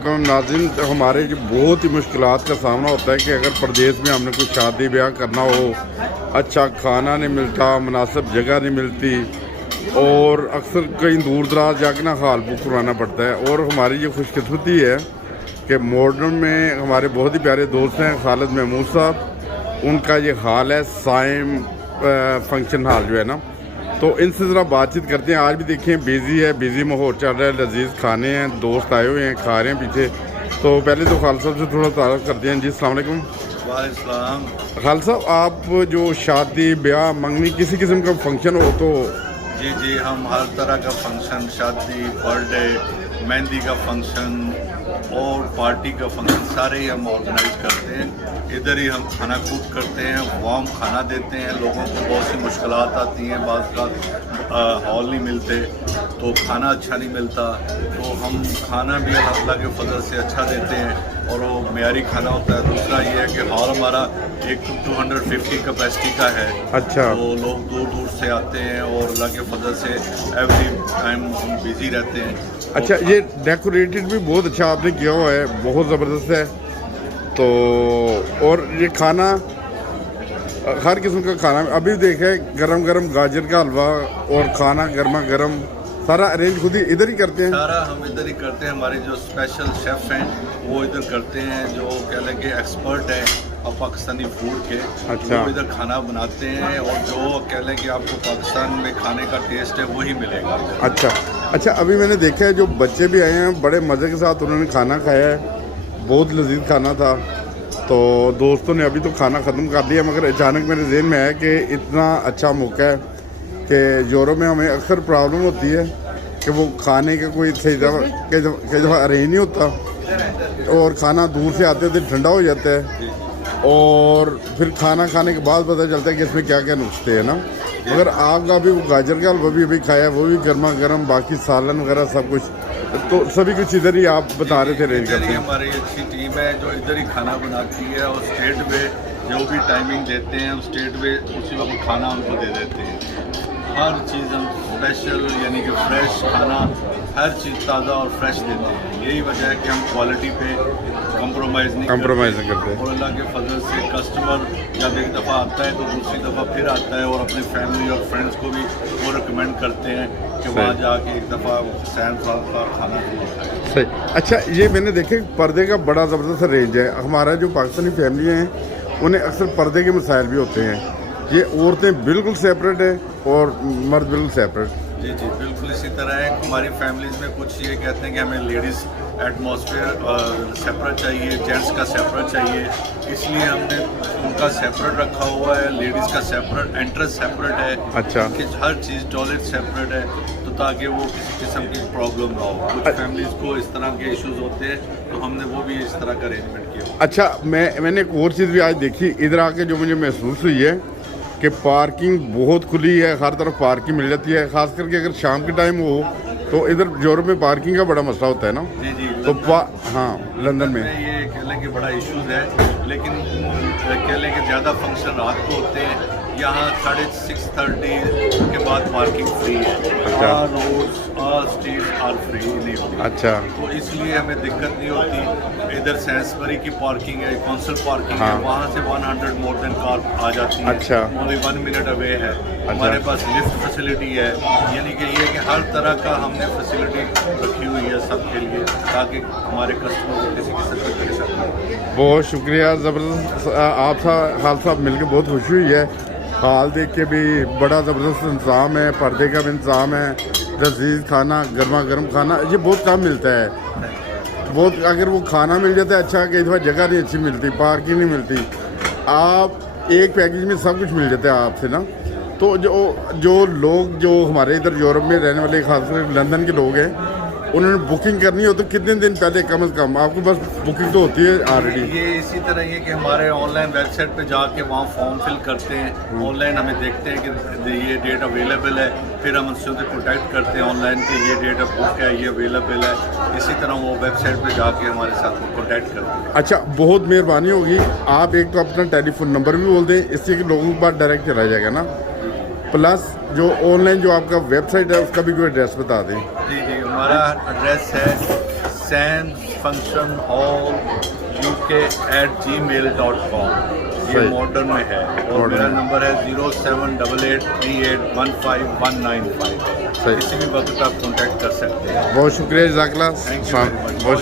नाज़रीन, हमारे जो बहुत ही मुश्किलात का सामना होता है कि अगर प्रदेश में हमने कोई शादी ब्याह करना हो, अच्छा खाना नहीं मिलता, मुनासिब जगह नहीं मिलती और अक्सर कहीं दूर दराज जाके ना हाल बुक करवाना पड़ता है। और हमारी ये खुशकिस्मती है कि मॉडर्न में हमारे बहुत ही प्यारे दोस्त हैं खालिद महमूद साहब, उनका ये हाल है साइम फंक्शन हाल जो है ना, तो इनसे ज़रा बातचीत करते हैं। आज भी देखें बिज़ी है, बिज़ी माहौल चल रहा है, लजीज खाने हैं, दोस्त आए हुए हैं, खा रहे हैं पीछे। तो पहले तो खालिद साहब से थोड़ा तारुफ करते हैं। जी अस्सलाम वालेकुम। वालेकुम। खालिद साहब, आप जो शादी ब्याह मंगनी किसी किस्म का फंक्शन हो तो जी हम हर तरह का फंक्शन, शादी, बर्थडे, मेहंदी का फंक्शन और पार्टी का फंक्शन सारे ही हम ऑर्गेनाइज करते हैं। इधर ही हम खाना कुक करते हैं, वार्म खाना देते हैं। लोगों को बहुत सी मुश्किलात आती हैं, बाज़ का हॉल नहीं मिलते तो खाना अच्छा नहीं मिलता, तो हम खाना भी अल्लाह के फजल से अच्छा देते हैं और वो मेयारी खाना होता है। दूसरा ये है कि हॉल हमारा एक 250 कैपेसिटी का है। अच्छा, तो लोग दूर दूर से आते हैं और अल्लाह के फजल से एवरी टाइम हम बिज़ी रहते हैं। अच्छा, ये डेकोरेटेड भी बहुत अच्छा आपने किया हुआ है, बहुत ज़बरदस्त है। तो और ये खाना हर किस्म का खाना अभी देखे, गरम गरम गाजर का हलवा और खाना गर्मा गर्म सारा अरेंज खुद ही इधर ही करते हैं। सारा हम इधर ही करते हैं। हमारे जो स्पेशल शेफ़ हैं वो इधर करते हैं, जो कह लें कि एक्सपर्ट हैं और पाकिस्तानी फूड के। अच्छा, वो इधर खाना बनाते हैं और जो कह लें कि आपको पाकिस्तान में खाने का टेस्ट है वही मिलेगा। अच्छा, अभी मैंने देखा है जो बच्चे भी आए हैं बड़े मज़े के साथ उन्होंने खाना खाया है, बहुत लजीज खाना था। तो दोस्तों ने अभी तो खाना ख़त्म कर लिया, मगर अचानक मेरे ज़हन में आया कि इतना अच्छा मौका है कि यूरोप में हमें अक्सर प्रॉब्लम होती है कि वो खाने का कोई सही कई दफ़ा अरेंज नहीं होता और खाना दूर से आते थे ठंडा हो जाता है और फिर खाना खाने के बाद पता चलता है कि इसमें क्या क्या नुस्खे हैं ना। मगर आपका अभी वो गाजर का हलवा भी अभी खाया, वो भी गर्मा गर्म, बाकी सालन वगैरह सब कुछ, तो सभी कुछ इधर ही आप बता रहे थे अरेंज करते हैं। हमारी अच्छी टीम है जो इधर ही खाना बनाती है और स्टेट पे जो भी टाइमिंग देते हैं हम स्टेट पे उसी वक्त खाना उनको दे देते हैं। हर चीज़ हम स्पेशल यानी कि फ्रेश खाना, हर चीज़ ताज़ा और फ्रेश देते हैं। यही वजह है कि हम क्वालिटी पे कंप्रोमाइज़ नहीं करते और अल्लाह के फजल से कस्टमर जब एक दफ़ा आता है तो दूसरी दफ़ा फिर आता है और अपने फैमिली और फ्रेंड्स को भी वो रिकमेंड करते हैं कि वहाँ जाके एक दफ़ा सैन का खाना खाएं। सही। अच्छा, ये मैंने देखे पर्दे का बड़ा ज़बरदस्त रेंज है। हमारा जो पाकिस्तानी फैमिली हैं उन्हें अक्सर पर्दे के मसाइल भी होते हैं। ये औरतें बिल्कुल सेपरेट है और मर्द बिल्कुल सेपरेट। जी बिल्कुल इसी तरह है। हमारी फैमिलीज़ में कुछ ये कहते हैं कि हमें लेडीज़ एटमॉस्फेयर सेपरेट चाहिए, जेंट्स का सेपरेट चाहिए, इसलिए हमने उनका सेपरेट रखा हुआ है। लेडीज़ का सेपरेट, एंट्रेंस सेपरेट है। अच्छा, कि हर चीज़, टॉयलेट सेपरेट है, तो ताकि वो किसी किस्म की प्रॉब्लम ना हो। कुछ फैमिलीज़ को इस तरह के इश्यूज होते हैं तो हमने वो भी इस तरह का अरेंजमेंट किया। अच्छा, मैंने एक और चीज़ भी आज देखी इधर आके जो मुझे महसूस हुई है कि पार्किंग बहुत खुली है, हर तरफ पार्किंग मिल जाती है। ख़ास करके अगर शाम के टाइम हो तो इधर यूरोप में पार्किंग का बड़ा मसला होता है ना। जी तो हाँ, लंदन में ये कह लें कि बड़ा इश्यूज है, लेकिन कह लें कि ज़्यादा फंक्शन रात को होते हैं। यहाँ 6:30 के बाद पार्किंग फ्री है। अच्छा, रोड्स और स्ट्रीट आर फ्री नहीं होती। अच्छा, तो इसलिए हमें दिक्कत नहीं होती। इधर सैंसबरी की पार्किंग है, कौंसल पार्किंग हाँ, है, वहाँ से 100 मोर देन कार आ जाती है। अच्छा, ओनली 1 मिनट अवे है। हमारे पास लिफ्ट फैसिलिटी है, यानी कि ये कि हर तरह का हमने फैसिलिटी रखी हुई है सबके लिए, ताकि हमारे कस्टमर को किसी किस्म की परेशानी नहीं हो। बहुत शुक्रिया, ज़बरदस्त। आप खालिद साहब मिलकर बहुत खुशी हुई है। हाल देख के भी बड़ा ज़बरदस्त इंतज़ाम है, पर्दे का भी इंतज़ाम है, लजीज खाना, गर्मा गर्म खाना, ये बहुत कम मिलता है। बहुत अगर वो खाना मिल जाता है अच्छा, कई दफ़ा जगह नहीं अच्छी मिलती, पार्किंग नहीं मिलती, आप एक पैकेज में सब कुछ मिल जाता है आपसे ना। तो जो लोग जो हमारे इधर यूरोप में रहने वाले, खासकर लंदन के लोग हैं, उन्होंने बुकिंग करनी हो तो कितने दिन पहले कम से कम आपको बस बुकिंग तो होती है ऑलरेडी? ये इसी तरह ये कि हमारे ऑनलाइन वेबसाइट पे जाके वहाँ फॉर्म फिल करते हैं। ऑनलाइन हमें देखते हैं कि ये डेट अवेलेबल है, फिर हम उससे कॉन्टैक्ट करते हैं ऑनलाइन कि ये डेट ऑफ बुक है, ये अवेलेबल है। इसी तरह वो वेबसाइट पे जाके हमारे साथ कॉन्टैक्ट करते हैं। अच्छा, बहुत मेहरबानी होगी, आप एक तो अपना टेलीफोन नंबर भी बोल दें, इससे कि लोगों के पास डायरेक्ट चला जाएगा ना। प्लस जो ऑनलाइन जो आपका वेबसाइट है उसका भी कोई एड्रेस बता दें। जी हमारा एड्रेस है samsfunctionhall.uk@gmail.com. یہ صحیح. ماڈرن میں ہے اور Modern میرا میں. نمبر ہے 07838151195. صحیح. کسی بھی وقت آپ کانٹیکٹ کر سکتے ہیں. بہت شکریہ جزاک اللہ. Thank you very much. بہت شکریہ.